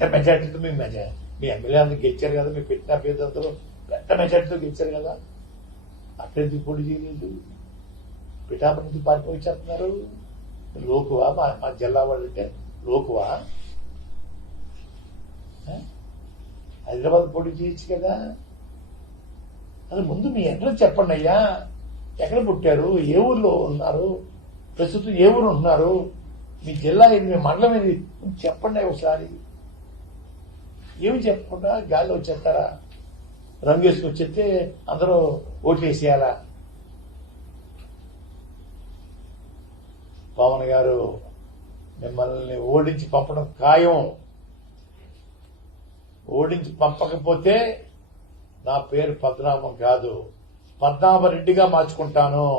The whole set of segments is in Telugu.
పెద్ద మెజార్టీతో మీ ఎమ్మెల్యే అందరూ గెలిచారు కదా, మీ పెట్టిన అభ్యర్థులందరూ పెద్ద మెజార్టీతో గెలిచారు కదా, అక్కడెందుకు పోటీ చేయలేదు? పిఠాపురం నుంచి పారిపోయి చెప్తున్నారు. లోకువా మా జిల్లా వాళ్ళు అంటే లోకువా? హైదరాబాద్ పోటీ చేయొచ్చు కదా. అది ముందు మీ అడ్రస్ చెప్పండి అయ్యా. ఎక్కడ పుట్టారు, ఏ ఊర్లో ఉన్నారు, ప్రస్తుతం ఏ ఊరు ఉంటున్నారు, మీ జిల్లా ఏది, మీ మండలం ఏది చెప్పండి ఒకసారి. ఏమి చెప్పకుండా గాల్లో వచ్చేస్తారా? రంగు వేసుకొచ్చేస్తే అందరూ ఓట్లు వేసేయాలా? పవన్ గారు మిమ్మల్ని ఓడించి పంపడం ఖాయం. ఓడించి పంపకపోతే నా పేరు పద్మనాభం కాదు, పద్మనాభరెడ్డిగా మార్చుకుంటాను.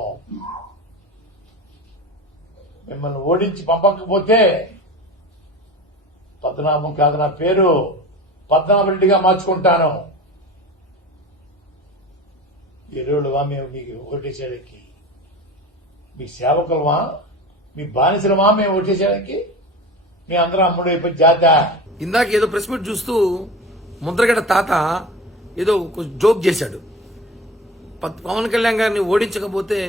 మిమ్మల్ని ఓడించి పంపకపోతే పద్మనాభం కాదు, నా పేరు పద్మనాభరెడ్డిగా మార్చుకుంటాను. ఎరువులువా మేము మీకు ఓటేసేయడానికి? మీ సేవకులమా, మీ బానిసలమా మేము ఓటేసేయడానికి? మీ అందరూ అమ్ముడు అయిపోయి జాత. ఇందాక ఏదో ప్రెస్ మీట్ చూస్తూ ముద్రగడ తాత ఏదో జోక్ చేశాడు. పవన్ కళ్యాణ్ గారిని ఓడించకపోతే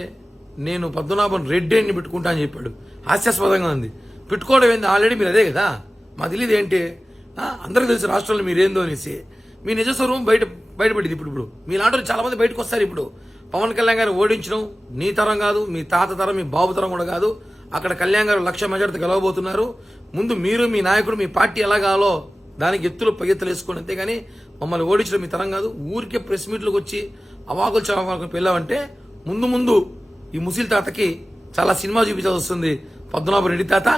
నేను పద్మనాభం రెడ్డి అని పెట్టుకుంటా అని చెప్పాడు. హాస్యాస్పదంగా ఉంది. పెట్టుకోవడం ఏంది? ఆల్రెడీ మీరు అదే కదా. మా తెలియదు ఏంటి, అందరికీ తెలుసు రాష్ట్రంలో మీరేందో అనేసి. మీ నిజస్వరూపం బయటపడింది. ఇప్పుడు మీలాంటి చాలా మంది బయటకు వస్తారు. ఇప్పుడు పవన్ కళ్యాణ్ గారు ఓడించడం నీ తరం కాదు, మీ తాత తరం, మీ బాబు తరం కూడా కాదు. అక్కడ కళ్యాణ్ గారు 1,00,000 మెజార్టీ గెలవబోతున్నారు. ముందు మీరు, మీ నాయకుడు, మీ పార్టీ ఎలా కావాలో దానికి ఎత్తులు పగెత్తులు వేసుకోండి. అంతేగాని మమ్మల్ని ఓడించడం మీ తరం కాదు. ఊరికే ప్రెస్ మీట్లకు వచ్చి అవాకులు చవాకులు పెళ్ళామంటే ముందు ఈ ముసిల్ తాతకి చాలా సినిమా చూపించాల్సి వస్తుంది. పద్మనాభ రెడ్డి తాత